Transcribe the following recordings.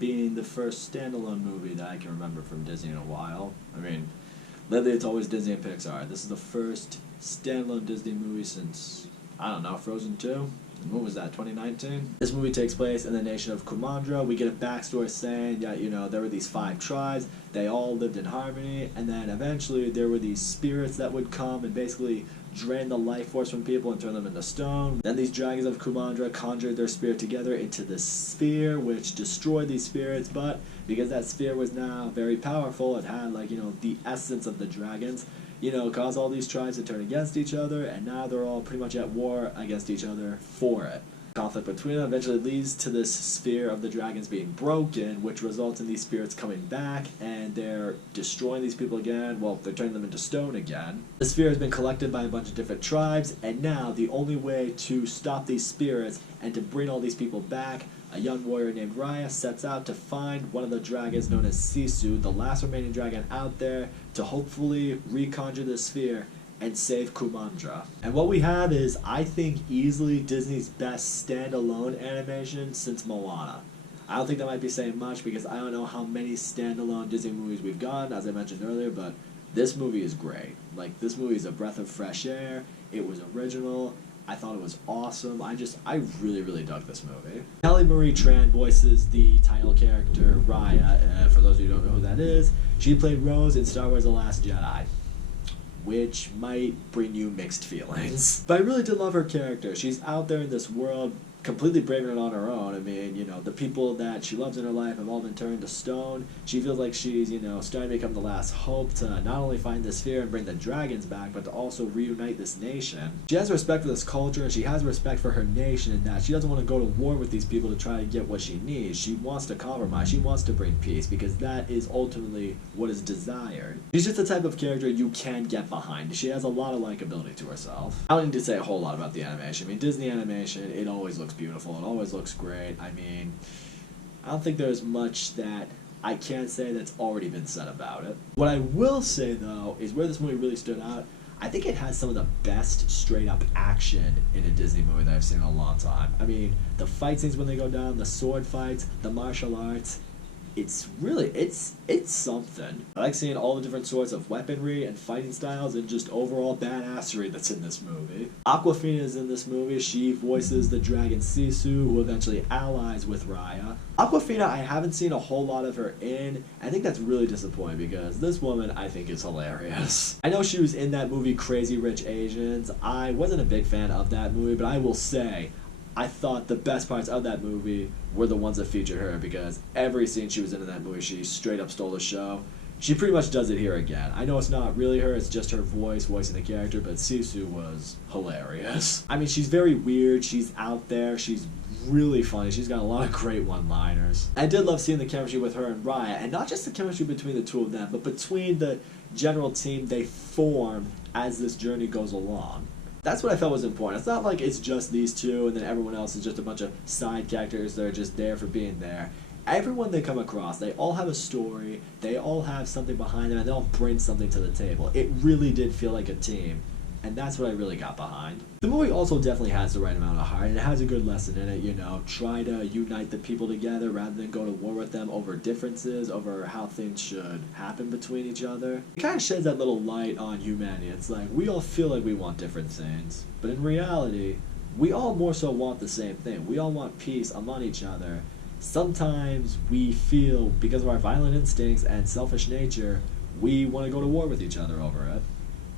being the first standalone movie that I can remember from Disney in a while. I mean, lately it's always Disney and Pixar. This is the first standalone Disney movie since, I don't know, Frozen 2? What was that, 2019? This movie takes place in the nation of Kumandra. We get a backstory saying that, there were these 5 tribes, they all lived in harmony, and then eventually there were these spirits that would come and basically drain the life force from people and turn them into stone. Then these dragons of Kumandra conjured their spirit together into the sphere, which destroyed these spirits, but because that sphere was now very powerful, it had, the essence of the dragons, caused all these tribes to turn against each other, and now they're all pretty much at war against each other for it. Conflict between them eventually leads to this sphere of the dragons being broken, which results in these spirits coming back, and they're destroying these people again. Well, they're turning them into stone again. The sphere has been collected by a bunch of different tribes, and now the only way to stop these spirits and to bring all these people back, a young warrior named Raya sets out to find one of the dragons known as Sisu, the last remaining dragon out there, to hopefully reconjure the sphere and save Kumandra. And what we have is, I think, easily Disney's best standalone animation since Moana. I don't think that might be saying much because I don't know how many standalone Disney movies we've gotten, as I mentioned earlier, but this movie is great. This movie is a breath of fresh air. It was original. I thought it was awesome. I really, really dug this movie. Kelly Marie Tran voices the title character, Raya. For those of you who don't know who that is, she played Rose in Star Wars The Last Jedi, which might bring you mixed feelings. But I really did love her character. She's out there in this world, completely braving it on her own. I mean, the people that she loves in her life have all been turned to stone. She feels like she's, starting to become the last hope to not only find this sphere and bring the dragons back, but to also reunite this nation. She has respect for this culture, and she has respect for her nation in that she doesn't want to go to war with these people to try to get what she needs. She wants to compromise. She wants to bring peace, because that is ultimately what is desired. She's just the type of character you can get behind. She has a lot of likability to herself. I don't need to say a whole lot about the animation. I mean, Disney animation, it always looks beautiful. It always looks great. I mean, I don't think there's much that I can't say that's already been said about it. What I will say, though, is where this movie really stood out, I think it has some of the best straight-up action in a Disney movie that I've seen in a long time. I mean, the fight scenes when they go down, the sword fights, the martial arts, it's something. I like seeing all the different sorts of weaponry and fighting styles and just overall badassery that's in this movie. Awkwafina is in this movie. She voices the dragon Sisu, who eventually allies with Raya. Awkwafina, I haven't seen a whole lot of her in. I think that's really disappointing because this woman, I think, is hilarious. I know she was in that movie Crazy Rich Asians. I wasn't a big fan of that movie, but I will say, I thought the best parts of that movie were the ones that featured her, because every scene she was in that movie, she straight up stole the show. She pretty much does it here again. I know it's not really her, it's just her voicing the character, but Sisu was hilarious. I mean, she's very weird, she's out there, she's really funny, she's got a lot of great one-liners. I did love seeing the chemistry with her and Raya, and not just the chemistry between the two of them, but between the general team they form as this journey goes along. That's what I felt was important. It's not like it's just these two and then everyone else is just a bunch of side characters that are just there for being there. Everyone they come across, they all have a story, they all have something behind them, and they all bring something to the table. It really did feel like a team, and that's what I really got behind. The movie also definitely has the right amount of heart, and it has a good lesson in it, try to unite the people together rather than go to war with them over differences, over how things should happen between each other. It kind of sheds that little light on humanity. It's like, we all feel like we want different things, but in reality, we all more so want the same thing. We all want peace among each other. Sometimes we feel, because of our violent instincts and selfish nature, we want to go to war with each other over it.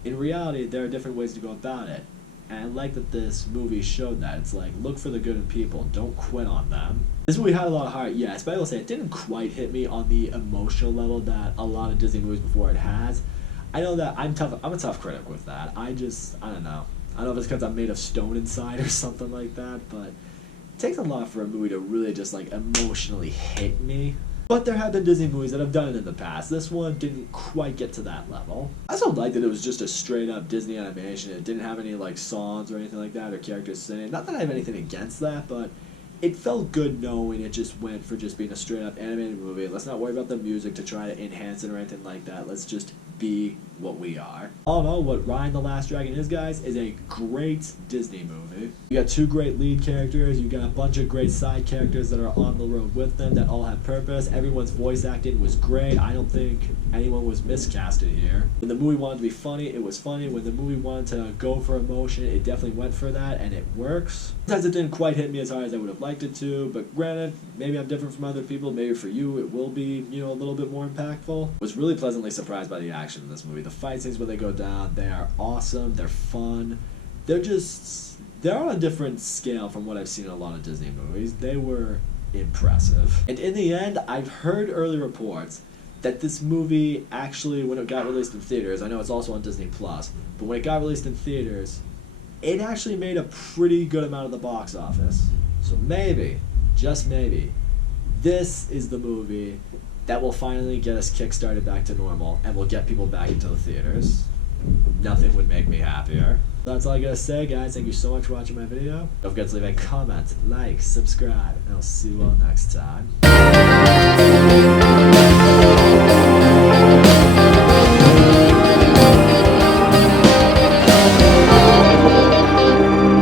In reality, there are different ways to go about it. And I like that this movie showed that. It's like, look for the good in people, don't quit on them. This movie had a lot of heart, yes, but I will say it didn't quite hit me on the emotional level that a lot of Disney movies before it has. I know that I'm a tough critic with that. I don't know. I don't know if it's because I'm made of stone inside or something like that, but it takes a lot for a movie to really just emotionally hit me. But there have been Disney movies that have done it in the past. This one didn't quite get to that level. I also liked that it was just a straight up Disney animation. It didn't have any songs or anything like that or characters singing. Not that I have anything against that, but it felt good knowing it just went for just being a straight up animated movie. Let's not worry about the music to try to enhance it or anything like that. Let's just be what we are. All in all, what Raya and the Last Dragon is, guys, is a great Disney movie. You got two great lead characters, you got a bunch of great side characters that are on the road with them that all have purpose. Everyone's voice acting was great. I don't think anyone was miscasted here. When the movie wanted to be funny, it was funny. When the movie wanted to go for emotion, it definitely went for that, and it works. Sometimes it didn't quite hit me as hard as I would have liked it to, but granted, maybe I'm different from other people. Maybe for you, it will be, a little bit more impactful. Was really pleasantly surprised by the action in this movie. The fight scenes when they go down, they are awesome. They're fun. They're on a different scale from what I've seen in a lot of Disney movies. They were impressive. And in the end, I've heard early reports that this movie actually, when it got released in theaters, I know it's also on Disney Plus, but when it got released in theaters, it actually made a pretty good amount of the box office. So maybe, just maybe, this is the movie that will finally get us kickstarted back to normal and will get people back into the theaters. Nothing would make me happier. That's all I gotta say, guys. Thank you so much for watching my video. Don't forget to leave a comment, like, subscribe, and I'll see you all next time.